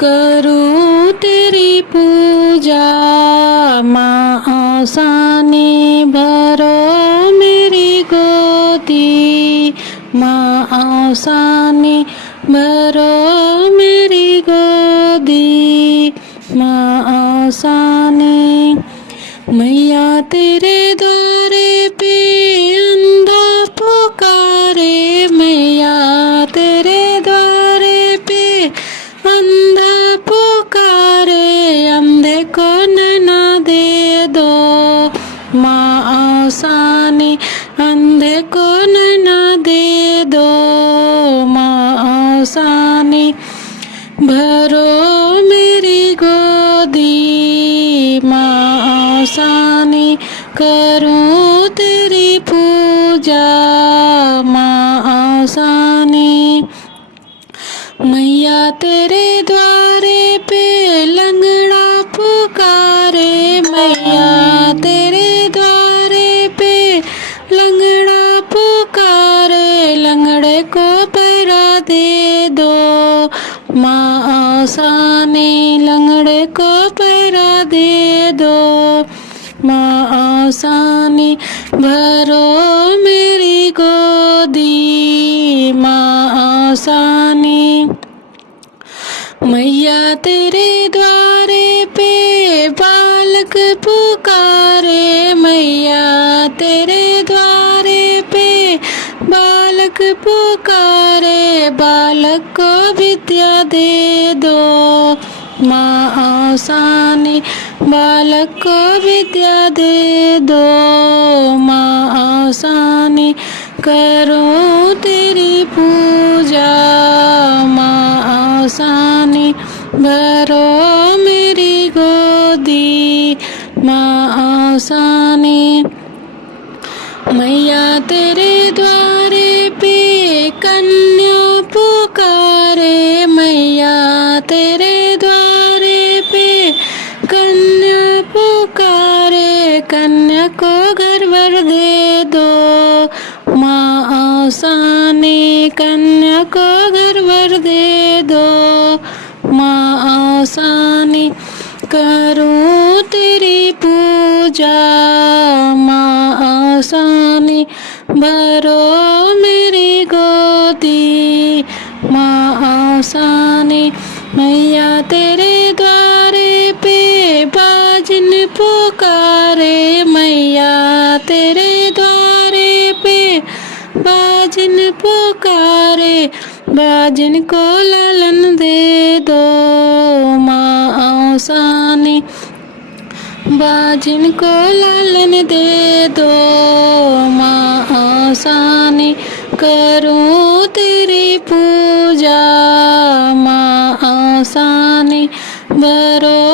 करूं तेरी पूजा। माँ आसानी भरो मेरी गोदी, माँ आसानी भरो मेरी गोदी, माँ आसानी। मैया तेरे द्वारे पे अंधा पुकारे, मैया तेरे द्वारे पे अंधा पुकारे, अंधे को नैना दे दो। माँ आसानी अंधे को नैना दे दो, माँ आसानी भरो मेरी गोदी, माँ आसानी करूं तेरी पूजा। माँ आसानी। मैया तेरे द्वारे पे लंगड़ा पुकारे, मैया तेरे द्वारे पे लंगड़ा पुकारे, लंगड़े को पैरा दे दो। माँ आसानी लंगड़े को पैरा दे दो, माँ आसानी भरो मेरी गोदी, माँ आसानी। मैया तेरे द्वारे पे बालक पुकारे, मैया तेरे द्वारे पे बालक पुकारे, बालक को विद्या दे दो। माँ आसानी बालक को विद्या दे दो, माँ आसानी करूं तेरी पूजा। माँ आसानी भरो मेरी गोदी, माँ आसानी। मैया तेरे द्वारे पे कन्या पुकारे, मैया तेरे द्वारे पे कन्या पुकारे, कन्या को घर वर दे दो। माँ आसानी कन्या को घर वर दे दो, माँ आसानी करूं तेरी पूजा। माँ आसानी भरो मेरी गोदी, माँ आसानी। मैया तेरे द्वारे पे बाजिन पुकारे, मैया तेरे द्वारे पे बाजिन पुकारे, बाजिन को लालन दे दो। माँ आसानी बाजिन को लालन दे दो, माँ आसानी करूं तेरी पूजा। माँ आसानी भरो